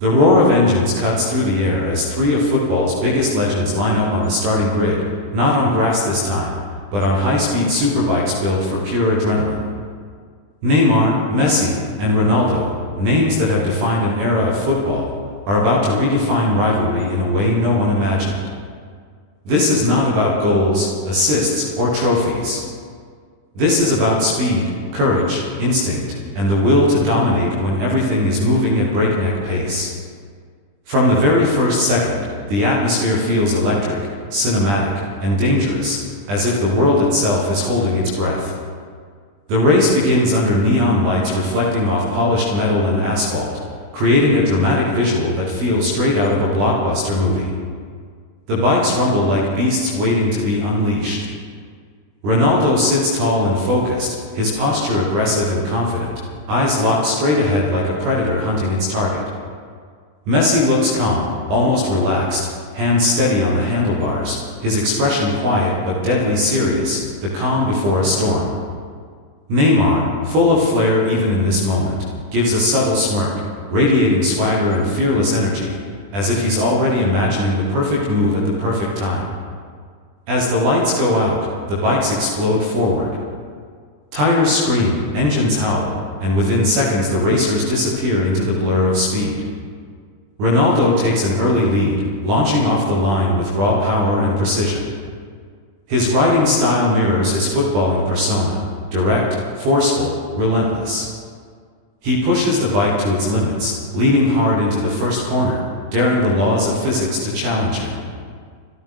The roar of engines cuts through the air as three of football's biggest legends line up on the starting grid, not on grass this time, but on high-speed superbikes built for pure adrenaline. Neymar, Messi, and Ronaldo, names that have defined an era of football, are about to redefine rivalry in a way no one imagined. This is not about goals, assists, or trophies. This is about speed, courage, instinct, and the will to dominate when everything is moving at breakneck pace. From the very first second, the atmosphere feels electric, cinematic, and dangerous, as if the world itself is holding its breath. The race begins under neon lights reflecting off polished metal and asphalt, creating a dramatic visual that feels straight out of a blockbuster movie. The bikes rumble like beasts waiting to be unleashed. Ronaldo sits tall and focused, his posture aggressive and confident, eyes locked straight ahead like a predator hunting its target. Messi looks calm, almost relaxed, hands steady on the handlebars, his expression quiet but deadly serious, the calm before a storm. Neymar, full of flair even in this moment, gives a subtle smirk, radiating swagger and fearless energy, as if he's already imagining the perfect move at the perfect time. As the lights go out, the bikes explode forward. Tires scream, engines howl, and within seconds the racers disappear into the blur of speed. Ronaldo takes an early lead, launching off the line with raw power and precision. His riding style mirrors his footballing persona, direct, forceful, relentless. He pushes the bike to its limits, leaning hard into the first corner, daring the laws of physics to challenge him.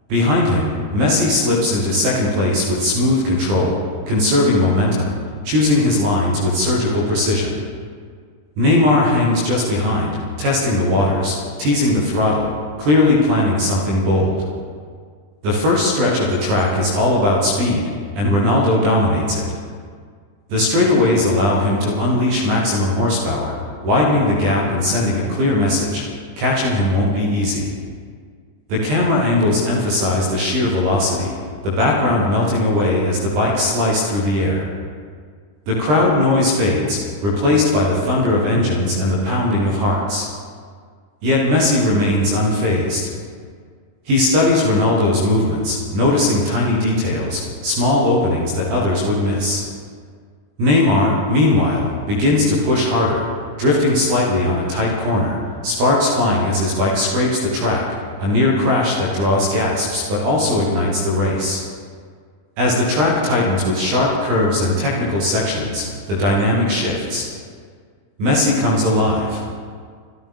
Behind him, Messi slips into second place with smooth control, conserving momentum, choosing his lines with surgical precision. Neymar hangs just behind, testing the waters, teasing the throttle, clearly planning something bold. The first stretch of the track is all about speed, and Ronaldo dominates it. The straightaways allow him to unleash maximum horsepower, widening the gap and sending a clear message: catching him won't be easy. The camera angles emphasize the sheer velocity, the background melting away as the bikes slice through the air. The crowd noise fades, replaced by the thunder of engines and the pounding of hearts. Yet Messi remains unfazed. He studies Ronaldo's movements, noticing tiny details, small openings that others would miss. Neymar, meanwhile, begins to push harder, drifting slightly on a tight corner, sparks flying as his bike scrapes the track, a near crash that draws gasps but also ignites the race. As the track tightens with sharp curves and technical sections, the dynamic shifts. Messi comes alive.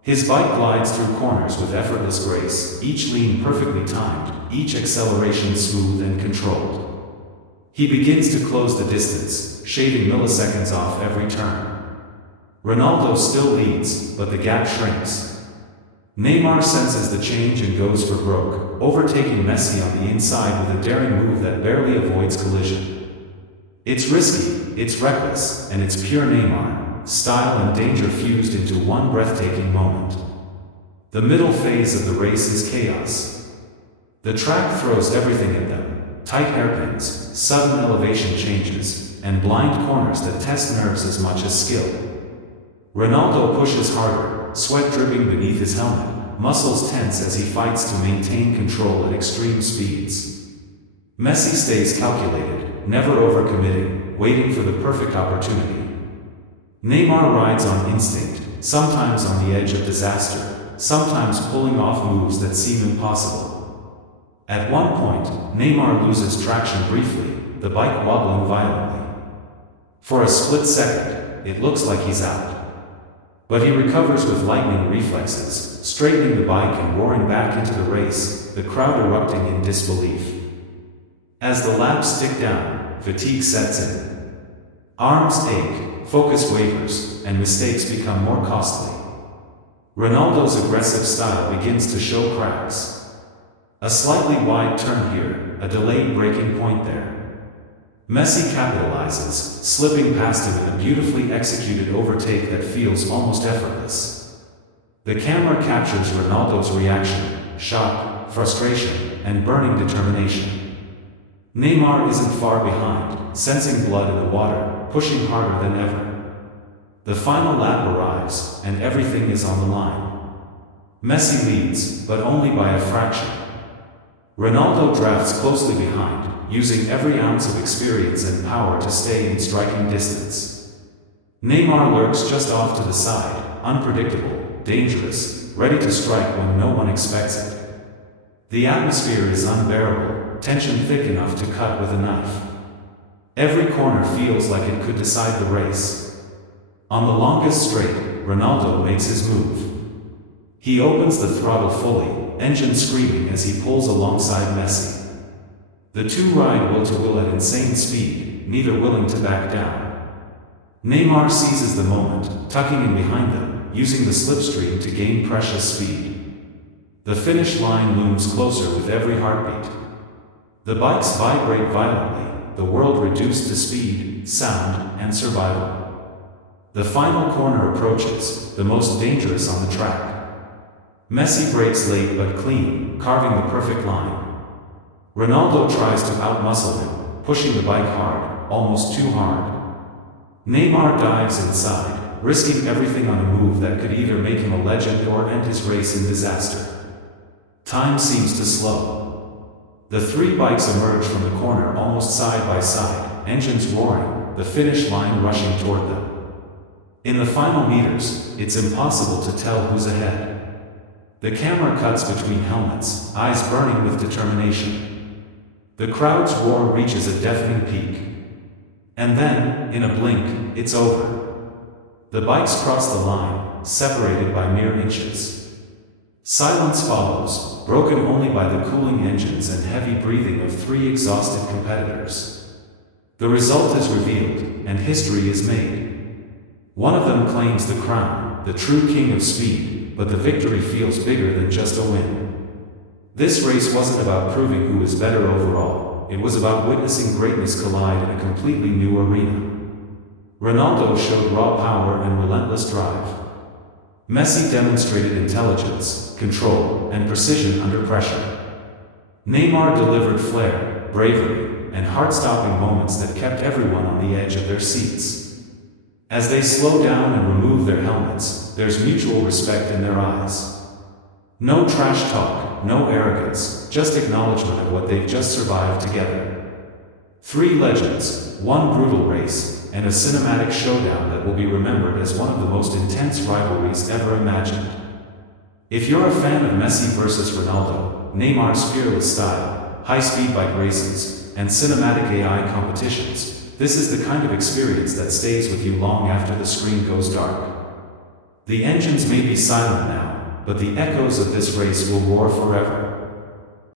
His bike glides through corners with effortless grace, each lean perfectly timed, each acceleration smooth and controlled. He begins to close the distance, shaving milliseconds off every turn. Ronaldo still leads, but the gap shrinks. Neymar senses the change and goes for broke, overtaking Messi on the inside with a daring move that barely avoids collision. It's risky, it's reckless, and it's pure Neymar, style and danger fused into one breathtaking moment. The middle phase of the race is chaos. The track throws everything at them: tight hairpins, sudden elevation changes, and blind corners that test nerves as much as skill. Ronaldo pushes harder, sweat dripping beneath his helmet, muscles tense as he fights to maintain control at extreme speeds. Messi stays calculated, never overcommitting, waiting for the perfect opportunity. Neymar rides on instinct, sometimes on the edge of disaster, sometimes pulling off moves that seem impossible. At one point, Neymar loses traction briefly, the bike wobbling violently. For a split second, it looks like he's out. But he recovers with lightning reflexes, straightening the bike and roaring back into the race, the crowd erupting in disbelief. As the laps tick down, fatigue sets in. Arms ache, focus wavers, and mistakes become more costly. Ronaldo's aggressive style begins to show cracks. A slightly wide turn here, a delayed braking point there. Messi capitalizes, slipping past him in a beautifully executed overtake that feels almost effortless. The camera captures Ronaldo's reaction: shock, frustration, and burning determination. Neymar isn't far behind, sensing blood in the water, pushing harder than ever. The final lap arrives, and everything is on the line. Messi leads, but only by a fraction. Ronaldo drafts closely behind, using every ounce of experience and power to stay in striking distance. Neymar lurks just off to the side, unpredictable, dangerous, ready to strike when no one expects it. The atmosphere is unbearable, tension thick enough to cut with a knife. Every corner feels like it could decide the race. On the longest straight, Ronaldo makes his move. He opens the throttle fully, engine screaming as he pulls alongside Messi. The two ride will-to-will at insane speed, neither willing to back down. Neymar seizes the moment, tucking in behind them, using the slipstream to gain precious speed. The finish line looms closer with every heartbeat. The bikes vibrate violently, the world reduced to speed, sound, and survival. The final corner approaches, the most dangerous on the track. Messi brakes late but clean, carving the perfect line. Ronaldo tries to outmuscle him, pushing the bike hard, almost too hard. Neymar dives inside, risking everything on a move that could either make him a legend or end his race in disaster. Time seems to slow. The three bikes emerge from the corner almost side by side, engines roaring, the finish line rushing toward them. In the final meters, it's impossible to tell who's ahead. The camera cuts between helmets, eyes burning with determination. The crowd's roar reaches a deafening peak. And then, in a blink, it's over. The bikes cross the line, separated by mere inches. Silence follows, broken only by the cooling engines and heavy breathing of three exhausted competitors. The result is revealed, and history is made. One of them claims the crown, the true king of speed, but the victory feels bigger than just a win. This race wasn't about proving who was better overall, it was about witnessing greatness collide in a completely new arena. Ronaldo showed raw power and relentless drive. Messi demonstrated intelligence, control, and precision under pressure. Neymar delivered flair, bravery, and heart-stopping moments that kept everyone on the edge of their seats. As they slow down and remove their helmets, there's mutual respect in their eyes. No trash talk, no arrogance, just acknowledgement of what they've just survived together. Three legends, one brutal race, and a cinematic showdown that will be remembered as one of the most intense rivalries ever imagined. If you're a fan of Messi versus Ronaldo, Neymar's fearless style, high-speed bike races, and cinematic AI competitions, this is the kind of experience that stays with you long after the screen goes dark. The engines may be silent now, but the echoes of this race will roar forever.